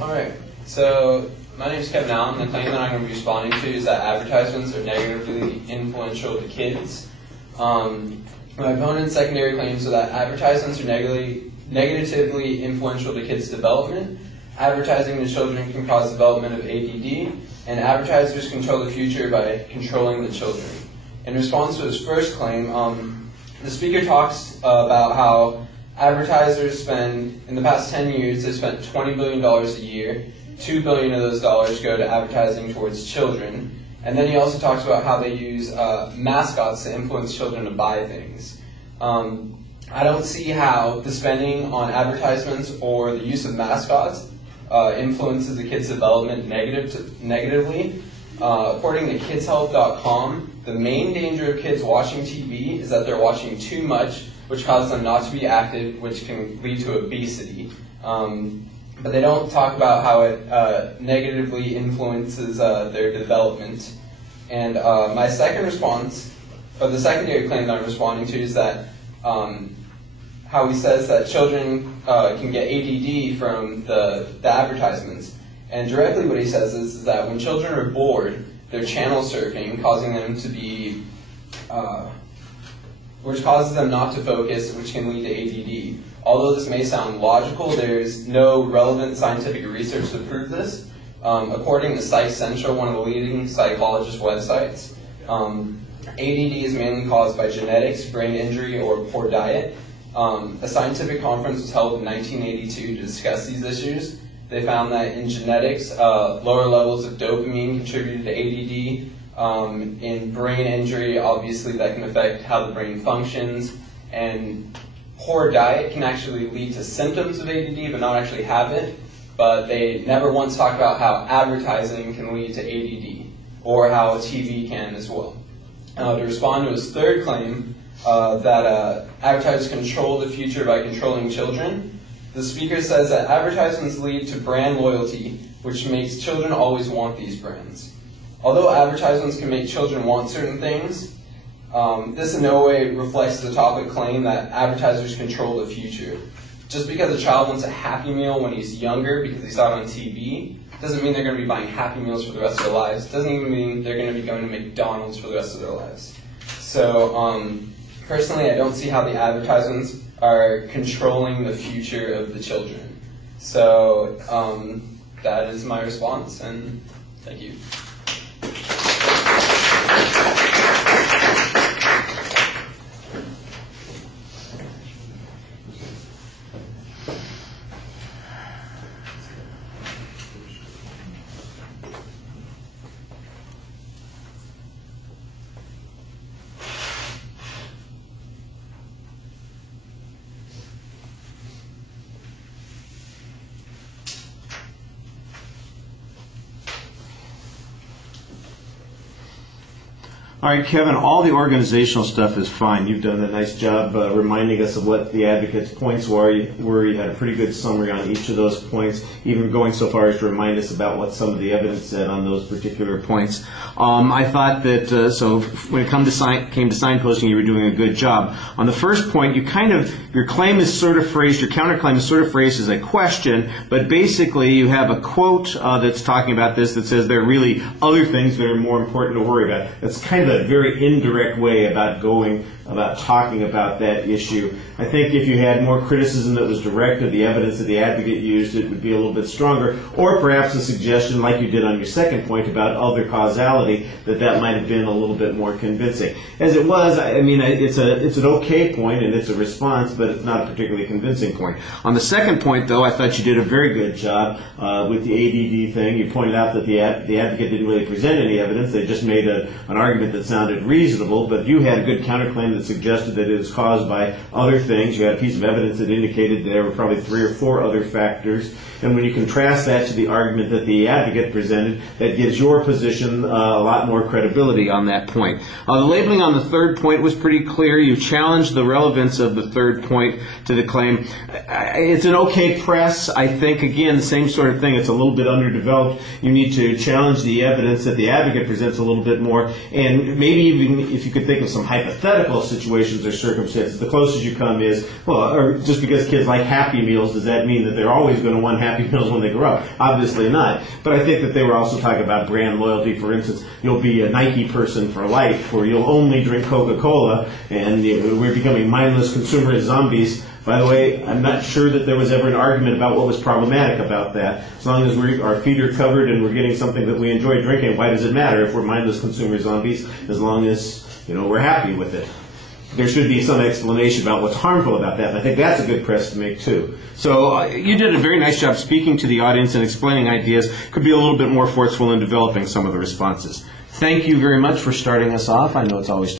Alright, so my name is Kevin Allen. The claim that I'm going to be responding to is that advertisements are negatively influential to kids. My opponent's secondary claims are that advertisements are negatively influential to kids' development, advertising to children can cause development of ADD, and advertisers control the future by controlling the children. In response to his first claim, the speaker talks about how advertisers spend, in the past 10 years, they've spent $20 billion a year. $2 billion of those dollars go to advertising towards children. And then he also talks about how they use mascots to influence children to buy things. I don't see how the spending on advertisements or the use of mascots influences the kids' development negatively. According to kidshealth.com, the main danger of kids watching TV is that they're watching too much, which causes them not to be active, which can lead to obesity. But they don't talk about how it negatively influences their development. And my second response, or the secondary claim that I'm responding to, is that how he says that children can get ADD from the advertisements. And directly what he says is that when children are bored, they're channel surfing, causing them to be, which causes them not to focus, which can lead to ADD. Although this may sound logical, there's no relevant scientific research to prove this. According to Psych Central, one of the leading psychologist websites, ADD is mainly caused by genetics, brain injury, or poor diet. A scientific conference was held in 1982 to discuss these issues. They found that in genetics, lower levels of dopamine contributed to ADD. In brain injury, obviously that can affect how the brain functions. And poor diet can actually lead to symptoms of ADD, but not actually have it. But they never once talk about how advertising can lead to ADD, or how TV can as well. To respond to his third claim, that advertisers control the future by controlling children, the speaker says that advertisements lead to brand loyalty, which makes children always want these brands. Although advertisements can make children want certain things, this in no way reflects the topic claim that advertisers control the future. Just because a child wants a Happy Meal when he's younger because he saw it on TV, doesn't mean they're going to be buying Happy Meals for the rest of their lives. Doesn't even mean they're going to be going to McDonald's for the rest of their lives. So, personally, I don't see how the advertisements are controlling the future of the children. So, that is my response, and thank you. All right, Kevin, all the organizational stuff is fine. You've done a nice job reminding us of what the advocate's points were. You had a pretty good summary on each of those points, even going so far as to remind us about what some of the evidence said on those particular points. I thought that, so when it came to signposting, you were doing a good job. On the first point, your claim is sort of phrased, your counterclaim is sort of phrased as a question, but basically you have a quote that's talking about this that says there are really other things that are more important to worry about. That's kind of a very indirect way about talking about that issue. I think if you had more criticism that was direct of the evidence that the advocate used, it would be a little bit stronger, or perhaps a suggestion like you did on your second point about other causality, that might have been a little bit more convincing. As it was, I mean, it's an okay point and it's a response, but it's not a particularly convincing point. On the second point, though, I thought you did a very good job with the ADD thing. You pointed out that the advocate didn't really present any evidence. They just made an argument that sounded reasonable, but you had a good counterclaim that suggested that it was caused by other things. You had a piece of evidence that indicated there were probably 3 or 4 other factors. And when you contrast that to the argument that the advocate presented, that gives your position a lot more credibility on that point. The labeling on the third point was pretty clear. You challenged the relevance of the third point to the claim. It's an okay press. I think, again, the same sort of thing. It's a little bit underdeveloped. You need to challenge the evidence that the advocate presents a little bit more. And maybe even if you could think of some hypothetical situations or circumstances. The closest you come is, well, or just because kids like Happy Meals, does that mean that they're always going to want Happy Meals when they grow up? Obviously not. But I think that they were also talking about brand loyalty. For instance, you'll be a Nike person for life, or you'll only drink Coca-Cola, and we're becoming mindless consumerist zombies. By the way, I'm not sure that there was ever an argument about what was problematic about that. As long as our feet are covered and we're getting something that we enjoy drinking, why does it matter if we're mindless consumer zombies, as long as we're happy with it? There should be some explanation about what's harmful about that, and I think that's a good press to make too. So you did a very nice job speaking to the audience and explaining ideas. Could be a little bit more forceful in developing some of the responses. Thank you very much for starting us off. I know it's always